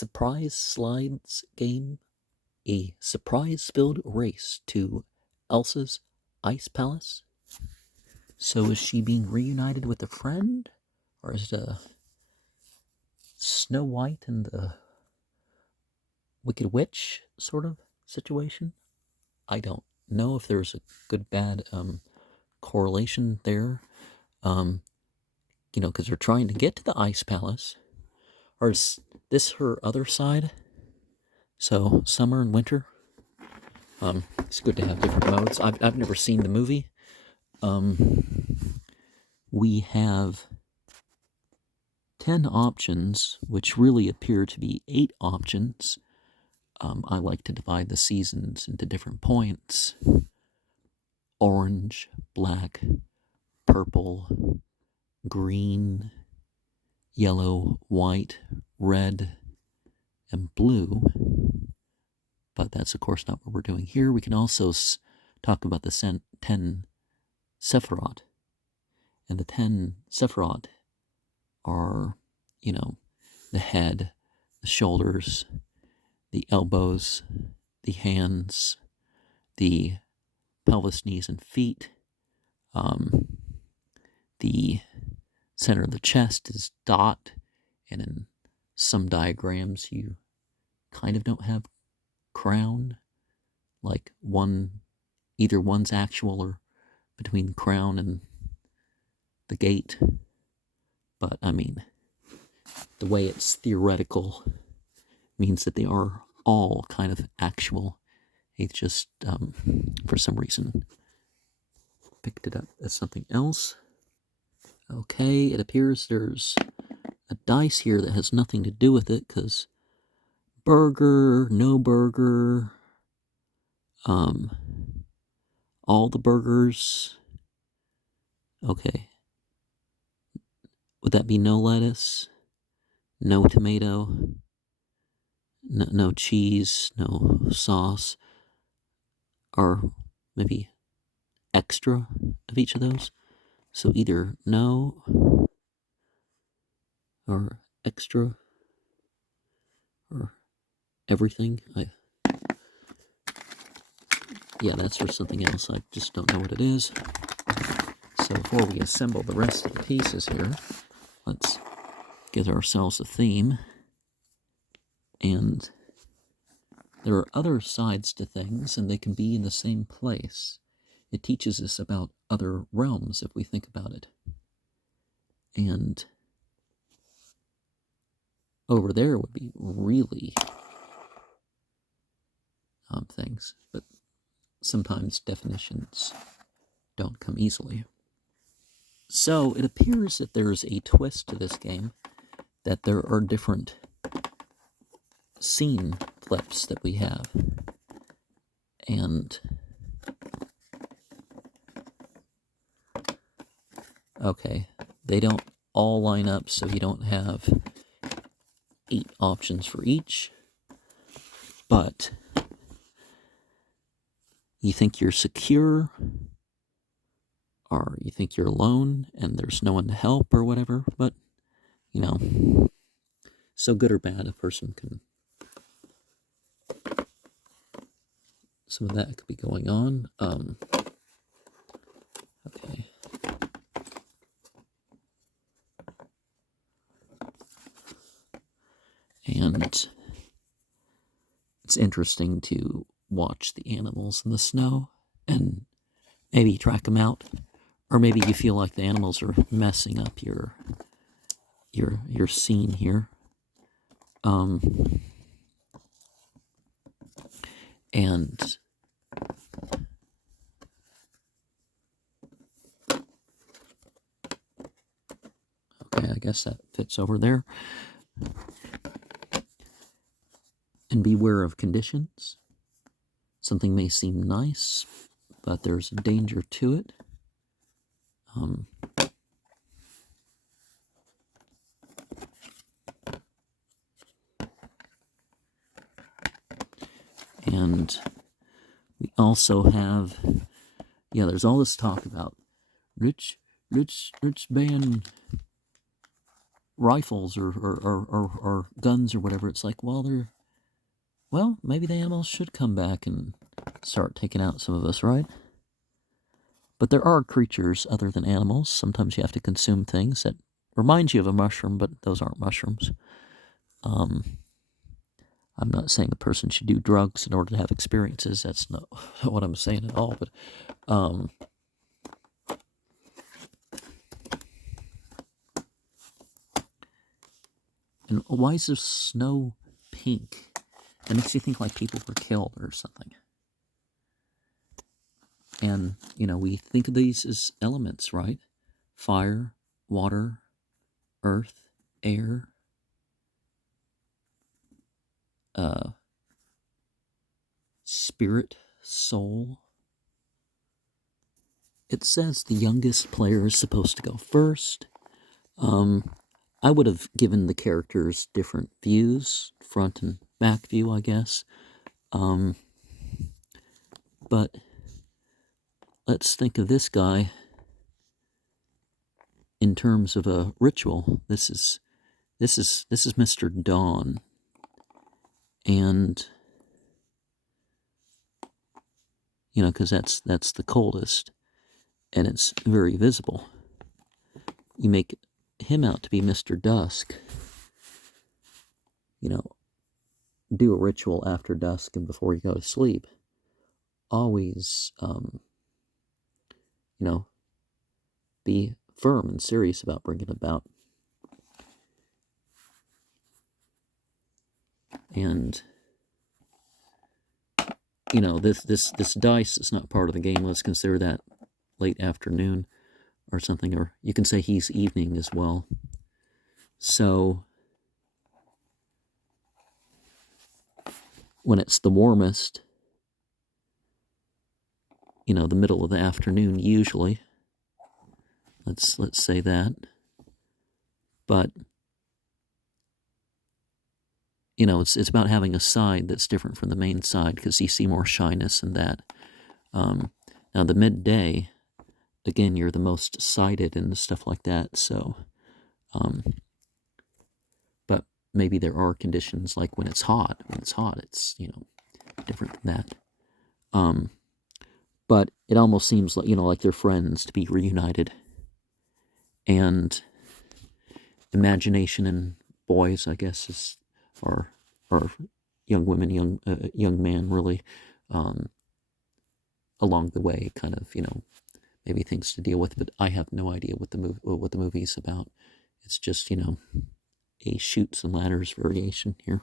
surprise slides game, a surprise-filled race to Elsa's ice palace. So is she being reunited with a friend? Or is it a Snow White and the Wicked Witch sort of situation? I don't know if there's a good-bad correlation there. Because they're trying to get to the ice palace. Or is this her other side? So, summer and winter. It's good to have different modes. I've never seen the movie. We have 10 options, which really appear to be 8 options. I like to divide the seasons into different points. Orange, black, purple, green, yellow, white, red, and blue. But that's, of course, not what we're doing here. We can also talk about the 10 Sephiroth. And the 10 Sephiroth are, the head, the shoulders, the elbows, the hands, the pelvis, knees, and feet. The center of the chest is dot, and in some diagrams you kind of don't have crown, like either one's actual or between crown and the gate. But the way it's theoretical means that they are all kind of actual. It just, for some reason, picked it up as something else. Okay, it appears there's a dice here that has nothing to do with it, because burger, no burger, all the burgers. Okay. Would that be no lettuce, no tomato, no cheese, no sauce, or maybe extra of each of those? So either no, or extra, or everything. Yeah, that's for something else. I just don't know what it is. So before we assemble the rest of the pieces here, let's give ourselves a theme. And there are other sides to things, and they can be in the same place. It teaches us about other realms, if we think about it. And over there would be really things, but sometimes definitions don't come easily. So it appears that there's a twist to this game, that there are different scene flips that we have. And okay, they don't all line up, so you don't have 8 options for each. But you think you're secure, or you think you're alone and there's no one to help or whatever, but, so good or bad, a person can... Some of that could be going on. Okay. And it's interesting to watch the animals in the snow and maybe track them out, or maybe you feel like the animals are messing up your scene here. And okay, I guess that fits over there. And beware of conditions. Something may seem nice, but there's a danger to it. And we also have, there's all this talk about let's ban rifles or guns or whatever, it's like, well, maybe the animals should come back and start taking out some of us, right? But there are creatures other than animals. Sometimes you have to consume things that remind you of a mushroom, but those aren't mushrooms. I'm not saying a person should do drugs in order to have experiences. That's not what I'm saying at all. But and why is the snow pink? It makes you think like people were killed or something. And, we think of these as elements, right? Fire, water, earth, air, spirit, soul. It says the youngest player is supposed to go first. I would have given the characters different views, front and back view, I guess. But let's think of this guy in terms of a ritual. This is Mr. Dawn, and because that's the coldest, and it's very visible. You make him out to be Mr. Dusk. Do a ritual after dusk and before you go to sleep. Always, be firm and serious about bringing it about. And this dice is not part of the game. Let's consider that late afternoon or something, or you can say he's evening as well. So when it's the warmest, the middle of the afternoon usually. Let's say that. But it's about having a side that's different from the main side, because you see more shyness in that. Now the midday, again, you're the most sided and stuff like that. So, but maybe there are conditions like when it's hot. When it's hot, it's different than that. But it almost seems like like they're friends to be reunited. And imagination in boys, I guess, or young women, young man, really, along the way, kind of, maybe things to deal with. But I have no idea what the movie is about. It's just, a Chutes and Ladders variation here.